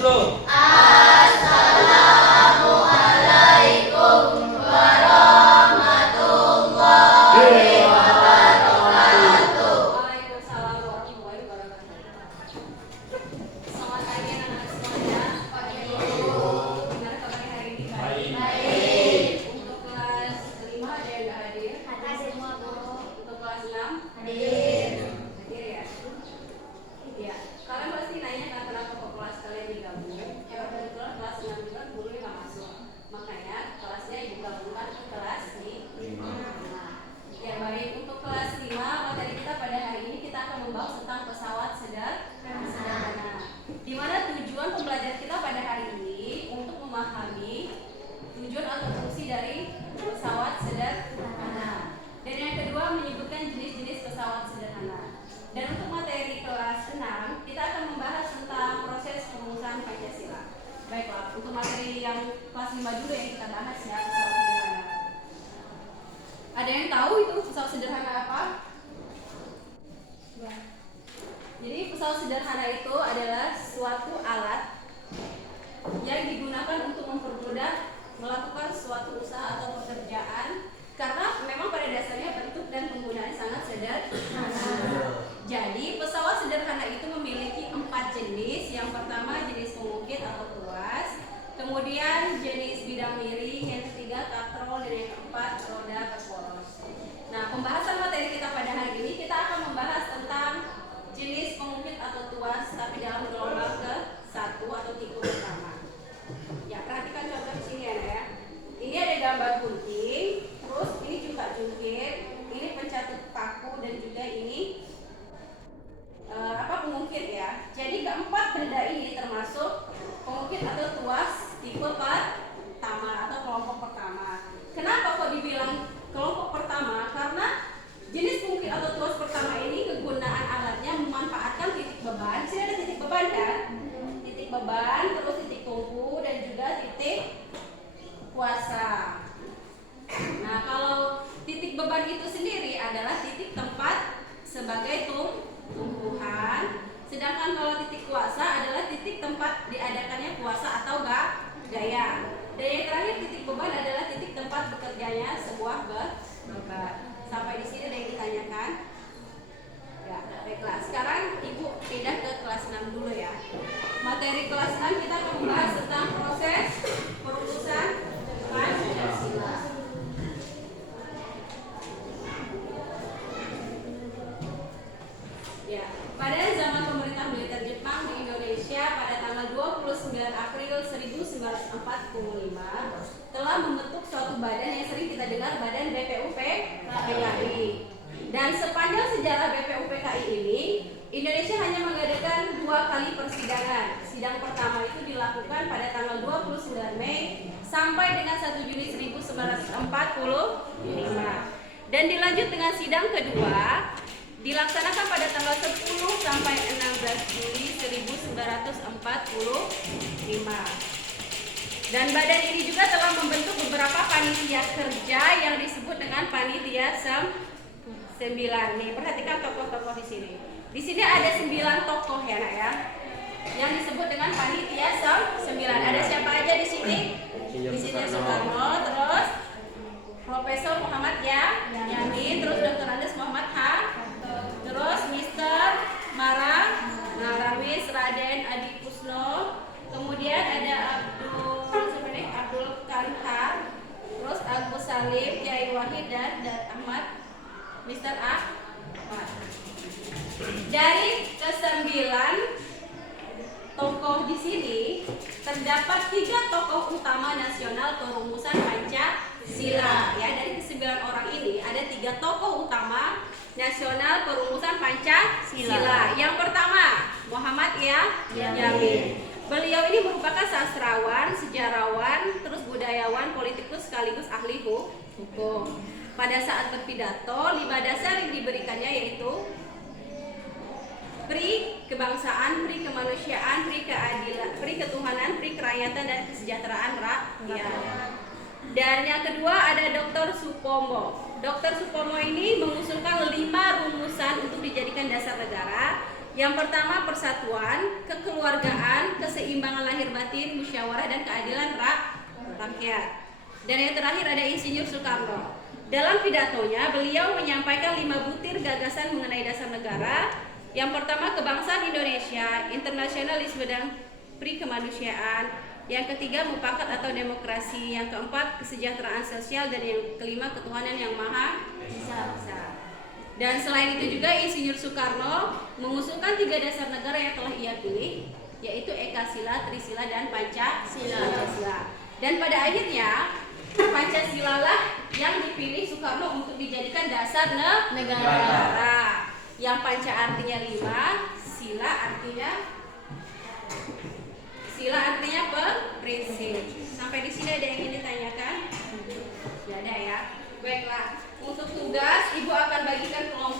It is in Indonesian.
Slow. Assalamualaikum warahmatullahi wabarakatuh. Waalaikumsalam warahmatullahi wabarakatuh. Selamat pagi anak-anak semuanya. Gimana kabarnya hari ini? Baik. Untuk kelas 5 ada yang nggak hadir? Hadir semua, Bu. Untuk kelas 6? Hadir. Hadir ya? Iya. Kalian pasti nanya kan kenapa kok kelas kalian digabung? Ya kebetulan kelas 6 juga gurunya nggak masuk. Makanya kelasnya digabungkan ke kelas 5. Ya baik, untuk kelas 5 materi kita pada hari ini kita akan membahas tentang pesawat sederhana. Di mana tujuan pembelajaran kita pada hari ini untuk memahami tujuan atau fungsi dari pesawat sederhana. Dan yang kedua menyebutkan jenis-jenis pesawat sederhana. Dan untuk materi kelas 6 kita akan membahas tentang proses perumusan Pancasila. Baiklah, untuk materi yang kelas 5 dulu yang kita bahas ya, pesawat sederhana. Ada yang tahu itu pesawat sederhana apa? Ya. Jadi pesawat sederhana itu adalah suatu alat yang digunakan untuk mempermudah melakukan suatu usaha atau pekerjaan karena memang pada dasarnya bentuk dan penggunaannya sangat sederhana. Jadi pesawat sederhana itu memiliki 4 jenis. Yang pertama jenis pengukit atau tuas, kemudian jenis bidang miring, yang ketiga katrol, dan yang keempat roda berporos. Nah, pembahasan materi kita pada hari ini kita akan membahas tentang jenis pengukit atau tuas tapi dalam gelombang ke-1 atau tipe pertama. Ya, perhatikan contoh di sini ya. Ini ada gambar gunting, terus ini juga jungkir, ini pencatut paku, dan juga ini pengukit ya. Jadi keempat benda ini termasuk pengukit atau tuas tipe pertama atau kelompok pertama. Kenapa kok dibilang kelompok pertama? Karena jenis pengukit atau tuas pertama ini kegunaan alatnya memanfaatkan titik beban. Sini ada titik beban kan? Titik beban, terus titik tumpu, dan juga titik kuasa. Nah, kalau titik beban itu sendiri adalah titik tempat sebagai tumpuhan, sedangkan kalau titik kuasa adalah titik tempat diadakannya kuasa atau gaya. Dan yang terakhir titik beban adalah titik tempat bekerjanya sebuah beban. Sampai di sini ada yang ditanyakan? Ya, baiklah. Sekarang Ibu pindah ke kelas 6 dulu ya. Materi kelas 6 kita akan membahas tentang proses perumusan Pancasila. Ya, pada zaman pemerintah militer Jepang di Indonesia pada tanggal 29 April 1945 telah membentuk suatu badan yang sering kita dengar Badan BPUPKI. Dan sepanjang sejarah BPUPKI ini, Indonesia hanya mengadakan 2 kali persidangan. Sidang pertama itu dilakukan pada tanggal 29 Mei sampai dengan 1 Juni 1945. Dan dilanjut dengan sidang kedua dilaksanakan pada tanggal 10 sampai 16 Juli 1945. Dan badan ini juga telah membentuk beberapa panitia kerja yang disebut dengan panitia 9. Nih, perhatikan tokoh-tokoh di sini. Di sini ada 9 tokoh ya, Nak ya. Yang disebut dengan panitia 9. Ada siapa aja di sini? Di sini Soekarno, terus Profesor Muhammad Yamin, terus Dr. Andes Muhammad terus Mr. Marang Ramis Raden Adi Kusno, kemudian ada Abdul Kanhar, terus Agus Salim, Kiai Wahid, dan Ahmad, Mr. Ahmad. Dari ke-9 tokoh di sini terdapat 3 tokoh utama nasional perumusan Pancasila. Ya, dari ke-9 orang ini ada 3 tokoh utama nasional perumusan Pancasila. Yang pertama, Muhammad Yamin. Beliau ini merupakan sastrawan, sejarawan, terus budayawan, politikus sekaligus ahli hukum. Pada saat berpidato, 5 dasar yang diberikannya yaitu pri kebangsaan, pri kemanusiaan, pri keadilan, pri ketuhanan, pri kerakyatan, dan kesejahteraan rakyat. Dan yang kedua ada Dr. Supomo. Dr. Supomo ini mengusulkan 5 rumusan untuk dijadikan dasar negara. Yang pertama persatuan, kekeluargaan, keseimbangan lahir batin, musyawarah dan keadilan rakyat. Dan yang terakhir ada Insinyur Soekarno. Dalam pidatonya beliau menyampaikan 5 butir gagasan mengenai dasar negara. Yang pertama kebangsaan Indonesia, internasionalisme dan kemanusiaan. Yang ketiga mufakat atau demokrasi. Yang keempat kesejahteraan sosial. Dan yang kelima ketuhanan yang maha esa. Dan selain itu juga Insinyur Soekarno mengusulkan 3 dasar negara yang telah ia pilih, yaitu Ekasila, Trisila, dan Pancasila. Dan pada akhirnya Pancasila lah yang dipilih Soekarno untuk dijadikan dasar negara. Yang Panca artinya 5, Sila artinya prinsip. Sampai di sini ada yang ingin ditanyakan? Ya ada ya. Baiklah. Untuk tugas, Ibu akan bagikan kelompok